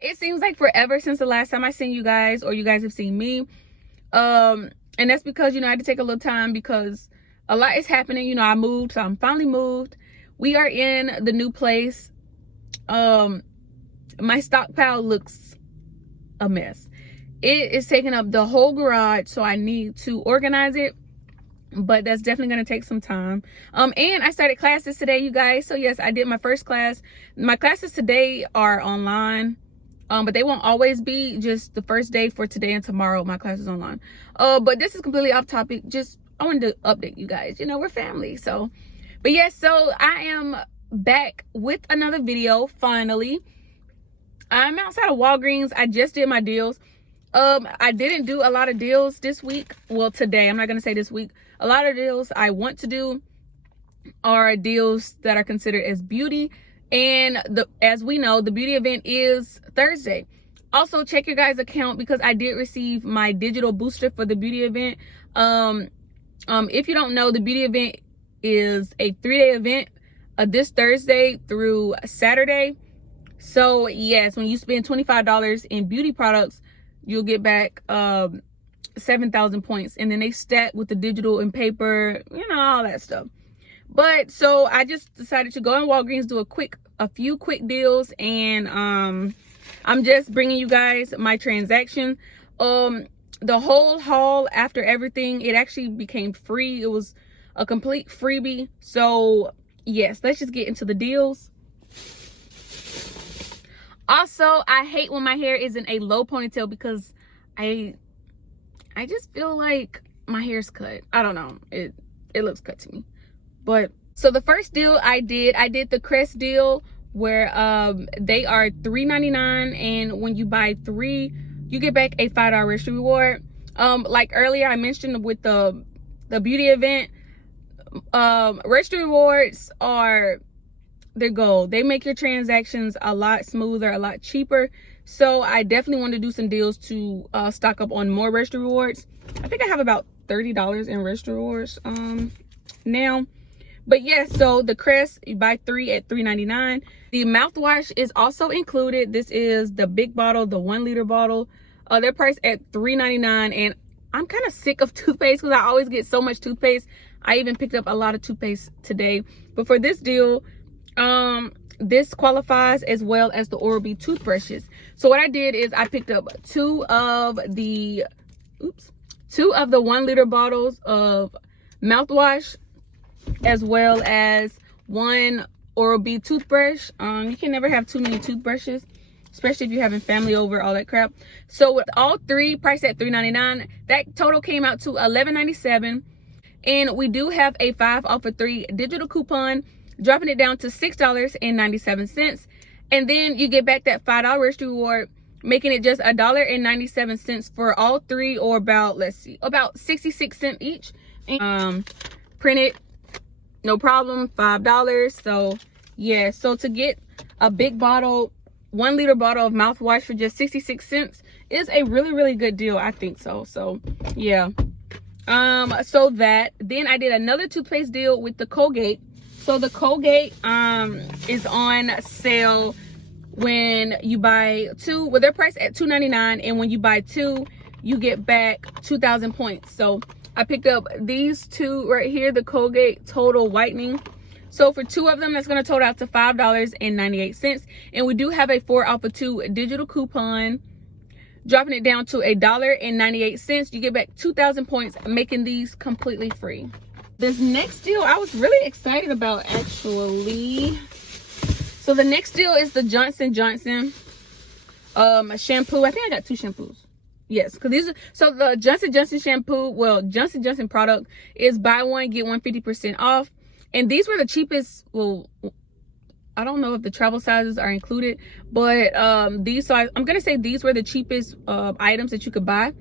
It seems like forever since the last time I seen you guys, or you guys have seen me. And that's because, I had to take a little time because a lot is happening. I moved, so I'm finally moved. We are in the new place. My stockpile looks a mess. It is taking up the whole garage, so I need to organize it, but that's definitely going to take some time. And I started classes today, you guys. So yes, I did my first class. My classes today are online, but they won't always be. Just the first day for today and tomorrow, my class is online. But this is completely off topic. Just I wanted to update you guys. We're family. So, but yes, so I am back with another video finally. I'm outside of Walgreens. I just did my deals. I didn't do a lot of deals this week. Well, today, I'm not going to say this week. A lot of deals I want to do are deals that are considered as beauty. And as we know, the beauty event is Thursday. Also, check your guys' account because I did receive my digital booster for the beauty event. If you don't know, the beauty event is a 3-day event this Thursday through Saturday. So yes, when you spend $25 in beauty products, you'll get back 7,000 points, and then they stack with the digital and paper, all that stuff. But so I just decided to go in Walgreens, do a few quick deals, and I'm just bringing you guys my transaction. The whole haul, after everything, it actually became free. It was a complete freebie. So yes, let's just get into the deals. Also, I hate when my hair is in a low ponytail because I just feel like my hair's cut. I don't know. It looks cut to me. But so the first deal I did the Crest deal where they are $3.99, and when you buy 3, you get back a $5 registry reward. Like earlier I mentioned with the beauty event, registry rewards are their goal. They make your transactions a lot smoother, a lot cheaper. So I definitely want to do some deals to stock up on more registry rewards. I think I have about $30 in registry rewards now. But yes, so the Crest, you buy 3 at $3.99. The mouthwash is also included. This is the big bottle, the 1-liter bottle. They're priced at $3.99, and I'm kind of sick of toothpaste because I always get so much toothpaste. I even picked up a lot of toothpaste today. But for this deal, this qualifies as well as the Oral-B toothbrushes. So what I did is I picked up 2 of the 1-liter bottles of mouthwash, as well as 1 Oral-B toothbrush. You can never have too many toothbrushes, especially if you're having family over, all that crap. So with all 3 priced at $3.99, that total came out to $11.97. And we do have a 5 off of 3 digital coupon, dropping it down to $6.97. And then you get back that $5 registry reward, making it just $1.97 for all 3, or about 66 cents each. Printed, no problem, $5. So yeah, so to get a big bottle, 1-liter bottle of mouthwash for just 66 cents is a really good deal, I think so. So yeah. So that, then I did another toothpaste deal with the Colgate. So the Colgate is on sale when you buy 2. Well, they're priced at $2.99, and when you buy 2, you get back 2,000 points. So I picked up these 2 right here, the Colgate Total Whitening. So for 2 of them, that's going to total out to $5.98. And we do have a 4 off of 2 digital coupon, dropping it down to $1.98. You get back 2,000 points, making these completely free. This next deal I was really excited about, actually. So the next deal is the Johnson & Johnson shampoo. I think I got 2 shampoos. Yes, because these are, so the Johnson & Johnson shampoo, well, Johnson & Johnson product is buy one, get one 50% off. And these were the cheapest. Well, I don't know if the travel sizes are included, but these, so I'm going to say these were the cheapest items that you could buy.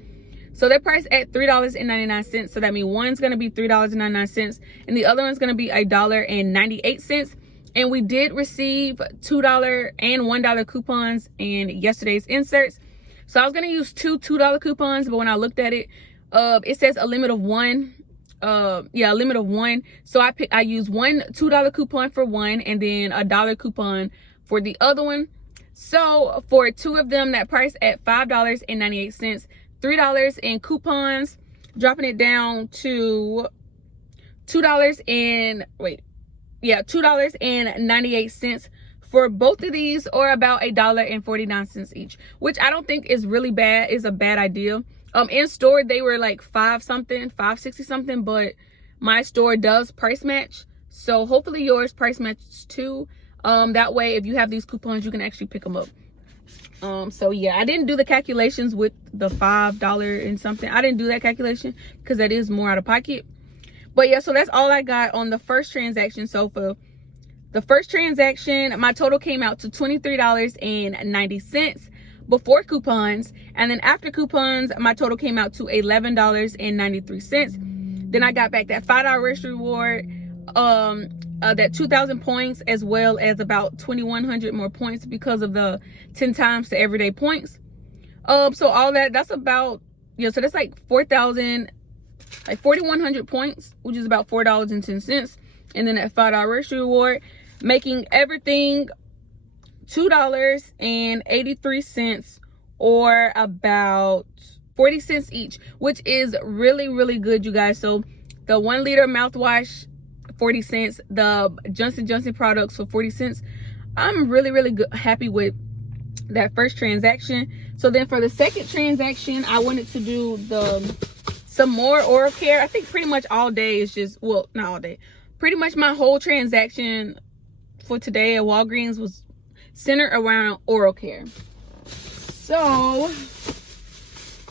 So they're priced at $3.99. So that means one's going to be $3.99 and the other one's going to be $1.98. And we did receive $2 and $1 coupons in yesterday's inserts. So I was going to use 2 $2 coupons, but when I looked at it, it says a limit of 1. A limit of 1. So I used 1 $2 coupon for one, and then a $1 coupon for the other one. So for 2 of them, that price at $5.98, $3 in coupons, dropping it down to $2.98 for both of these, or about $1.49 each, which I don't think is really bad. Is a bad idea. In store they were like $5.60 something, but my store does price match, so hopefully yours price matches too. That way if you have these coupons, you can actually pick them up. So yeah, I didn't do the calculations with the $5 and something. I didn't do that calculation because that is more out of pocket. But yeah, so that's all I got on the first transaction. So for the first transaction, my total came out to $23.90 before coupons, and then after coupons, my total came out to $11.93. Then I got back that $5 registry reward, that 2,000 points, as well as about 2,100 more points because of the 10 times to everyday points. So all that's about, so that's like 4,100 points, which is about $4.10. And then that $5 registry reward, making everything $2.83, or about 40 cents each, which is really, really good, you guys. So the 1 liter mouthwash, 40 cents, the Johnson & Johnson products for 40 cents. I'm really, really happy with that first transaction. So then for the second transaction, I wanted to do some more oral care. I think pretty much all day is just, well, not all day, pretty much my whole transaction for today at Walgreens was centered around oral care. So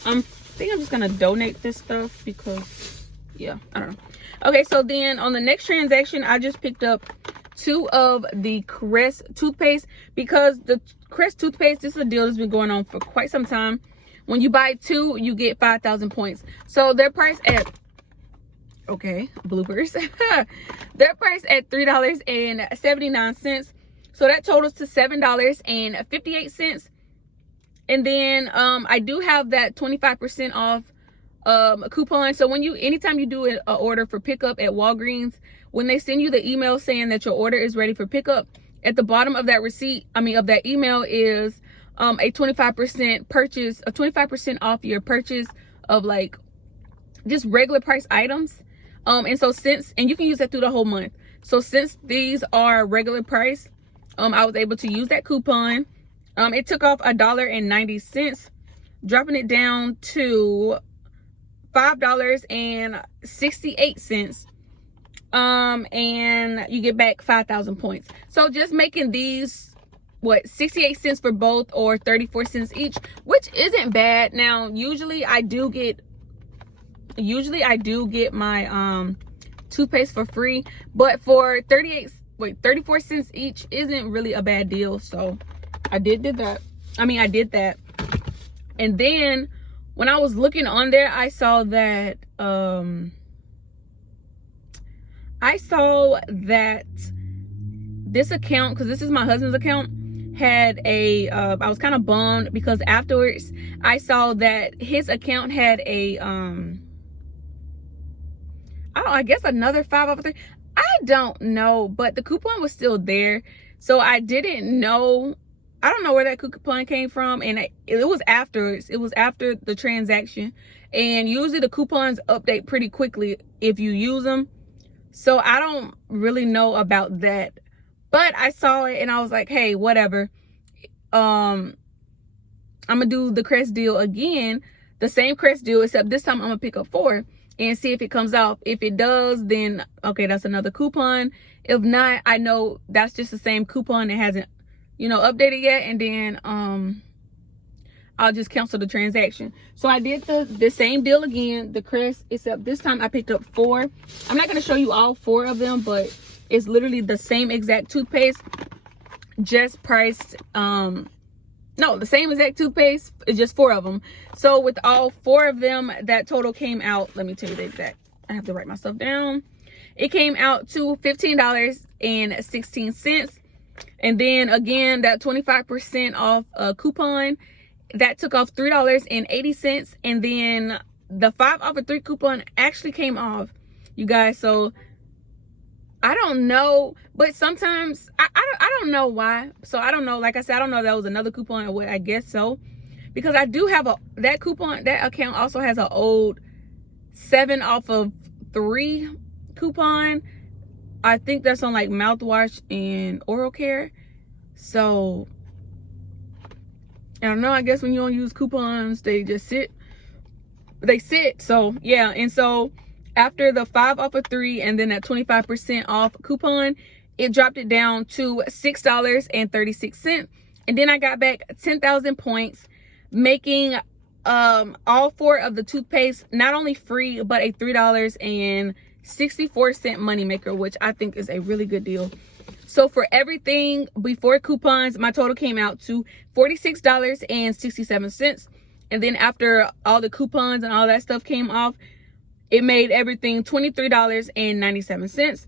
I think I'm just gonna donate this stuff because, yeah, I don't know. Okay, so then on the next transaction, I just picked up 2 of the Crest toothpaste, because the Crest toothpaste, this is a deal that's been going on for quite some time. When you buy 2, you get 5,000 points. So their price at, okay, bloopers. Their price at $3.79. So that totals to $7.58. And then I do have that 25% off coupon. So anytime you do an order for pickup at Walgreens, when they send you the email saying that your order is ready for pickup, at the bottom of that of that email is a 25% purchase, a 25% off your purchase of like just regular price items. And so and you can use that through the whole month. So since these are regular price, I was able to use that coupon. It took off $1.90, dropping it down to $5.68. And you get back 5,000 points. So just making these, 68 cents for both, or 34 cents each, which isn't bad. Now, usually I do get my toothpaste for free, but for 34 cents each isn't really a bad deal. So I did that. And then when I was looking on there, I saw that this account, because this is my husband's account, had I was kind of bummed because afterwards I saw that his account had I guess another 5 off 3. I don't know, but the coupon was still there. So I don't know where that coupon came from, and it was afterwards. It was after the transaction, and usually the coupons update pretty quickly if you use them. So I don't really know about that, but I saw it and I was like, hey, whatever. I'm gonna do the Crest deal again, the same Crest deal, except this time I'm gonna pick up 4 and see if it comes off. If it does, then okay, that's another coupon. If not, I know that's just the same coupon that hasn't updated yet, and then I'll just cancel the transaction. So I did the same deal again, the Crest, except this time I picked up 4. I'm not going to show you all 4 of them, but it's literally the same exact toothpaste, just priced, no, the same exact toothpaste, it's just 4 of them. So with all 4 of them, that total came out, let me tell you the exact, I have to write my stuff down. It came out to $15.16. And then again, that 25% off coupon, that took off $3.80. And then the 5 off of 3 coupon actually came off, you guys. So I don't know, but sometimes I don't know why. So I don't know. Like I said, I don't know if that was another coupon or what. I guess so, because I do have that coupon. That account also has an old 7 off of 3 coupon. I think that's on like mouthwash and oral care. So I don't know. I guess when you don't use coupons, they just sit. They sit. So yeah, and so after the 5 off of 3 and then that 25% off coupon, it dropped it down to $6.36. And then I got back 10,000 points, making all 4 of the toothpaste not only free, but a $3.64 moneymaker, which I think is a really good deal. So for everything before coupons, my total came out to $46.67. And then after all the coupons and all that stuff came off, it made everything $23.97.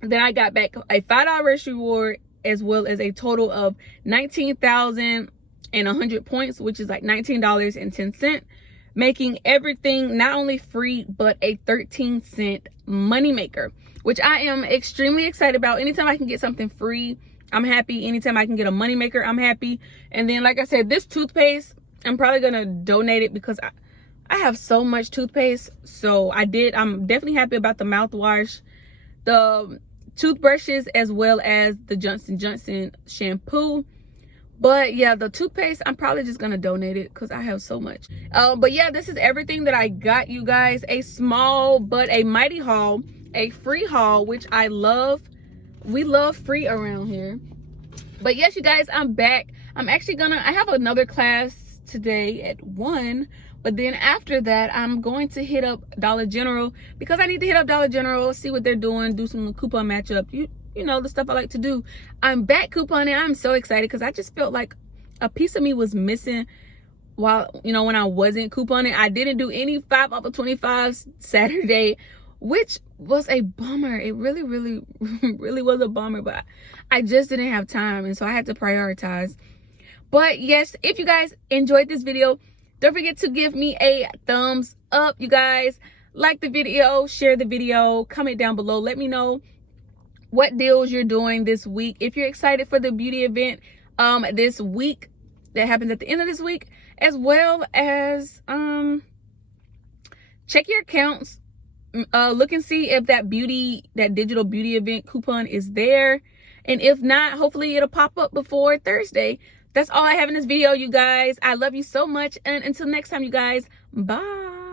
Then I got back a $5 reward, as well as a total of 19,100 points, which is like $19.10, making everything not only free, but a 13-cent moneymaker, which I am extremely excited about. Anytime I can get something free, I'm happy. Anytime I can get a moneymaker, I'm happy. And then, like I said, this toothpaste, I'm probably gonna donate it because I have so much toothpaste. So I'm definitely happy about the mouthwash, the toothbrushes, as well as the Johnson & Johnson shampoo. But yeah, the toothpaste, I'm probably just gonna donate it because I have so much. But yeah, this is everything that I got, you guys. A small but a mighty haul, a free haul, which I love. We love free around here. But yes, you guys, I'm back. I have another class today at 1, but then after that I'm going to hit up Dollar General, because I need to hit up Dollar General, see what they're doing, do some coupon matchup, you know, the stuff I like to do. I'm back couponing. I'm so excited because I just felt like a piece of me was missing while, you know, when I wasn't couponing. I didn't do any 5 off of 25 Saturday, which was a bummer. It really was a bummer, but I just didn't have time, and so I had to prioritize. But yes, if you guys enjoyed this video, don't forget to give me a thumbs up, you guys. Like the video, share the video, comment down below. Let me know what deals you're doing this week. If you're excited for the beauty event this week that happens at the end of this week, as well as check your accounts. Look and see if that digital beauty event coupon is there. And if not, hopefully it'll pop up before Thursday. That's all I have in this video, you guys. I love you so much. And until next time, you guys, bye.